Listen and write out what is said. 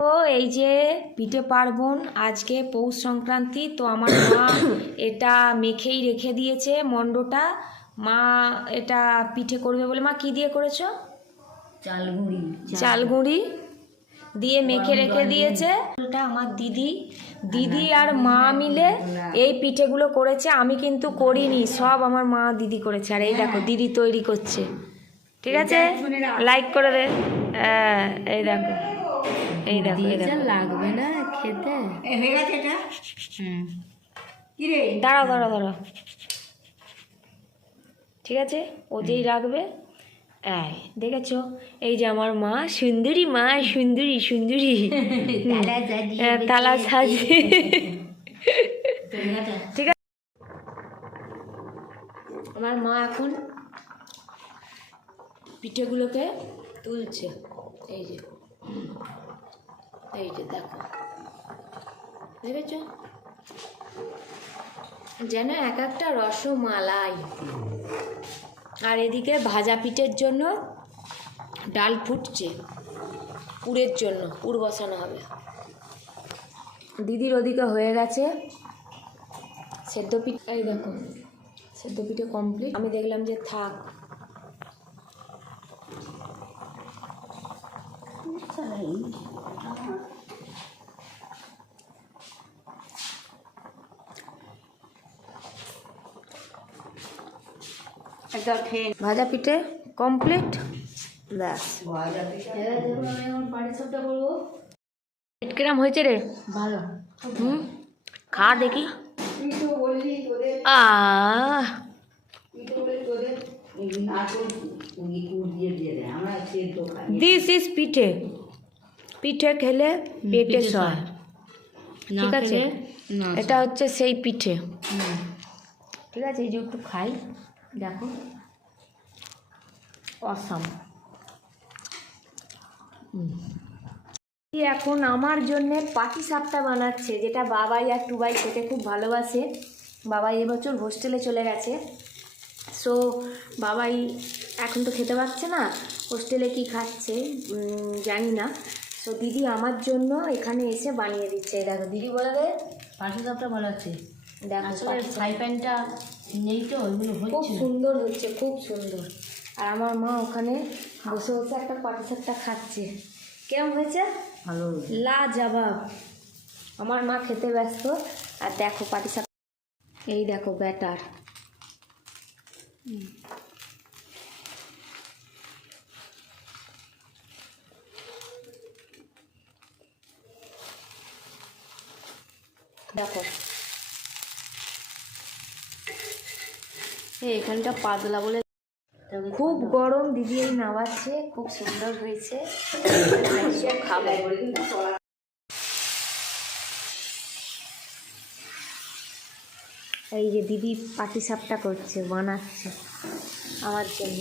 তো এই যে পিঠে পার্বণ, আজকে পৌষ সংক্রান্তি। তো আমার মা এটা মেখেই রেখে দিয়েছে মণ্ডটা। মা এটা পিঠে করবে বলে। মা কি দিয়ে করেছো? চালগুঁড়ি দিয়ে মেখে রেখে দিয়েছে। এটা আমার দিদি আর মা মিলে এই পিঠেগুলো করেছে। আমি কিন্তু করিনি, সব আমার মা দিদি করেছে। আর এই দেখো দিদি তৈরি করছে। ঠিক আছে, লাইক করে দে। এই দেখো এই দেখো এই দেখো, লাগবে না খেতে। হয়ে গেছে এটা। কি রে, দাঁড়াও। ঠিক আছে, ওতেই রাখবে। দেখেছো, এই যে আমার মা, সুন্দরী মা, সুন্দরী তালা সাজিয়ে। ঠিক আছে, আমার মা এখন পিঠেগুলোকে তুলছে। এই যে দেখো, দেখেছ, যেন এক একটা রসমালাই। আর এদিকে ভাজা পিঠের জন্য ডাল ফুটছে, পুরের জন্য পুর বসানো হবে। দিদির ওদিকে হয়ে গেছে সেদ্ধ পিঠে। এই দেখো সেদ্ধ পিঠে কমপ্লিট। আমি দেখলাম যে থাক। ভাজা পিঠে কমপ্লিট, ব্যাস। কিরম হয়েছে রে? ভালো। খা দেখি। দিস ইজ পিঠে। পিঠে খেলে পেটে সয়, ঠিক আছে? এটা হচ্ছে সেই পিঠে। ঠিক আছে, এই যে একটু খাই, দেখো অসাম। এখন আমার জন্য পাটিসাপটা বানাচ্ছে, যেটা বাবাই আর টুবাই খেতে খুব ভালোবাসে। বাবাই এবছর হোস্টেলে চলে গেছে। সো বাবাই এখন তো খেতে পারছে না, হোস্টেলে কি খাচ্ছে জানি না। সো দিদি আমার জন্য এখানে এসে বানিয়ে দিচ্ছে। দেখো দিদি বলে দে, পাটিসাপটা ভালো আছে। দেখো ফ্রাই প্যানটা নেই তো, ওইগুলো খুব সুন্দর হচ্ছে, খুব সুন্দর। আর আমার মা ওখানে বসে বসে একটা পাটিসাপটা খাচ্ছে। কেমন হয়েছে? ভালো, লাজবাব। আমার মা খেতে ব্যস্ত। আর দেখো পাটিসাপটা, এই দেখো ব্যাটার। দেখো এখানটা পাতলা বলে খুব গরম। দিদি এই নামাচ্ছে, খুব সুন্দর হয়েছে। খাবো। এই যে দিদি পাটিসাপটা করছে, বানাচ্ছে আমার জন্য।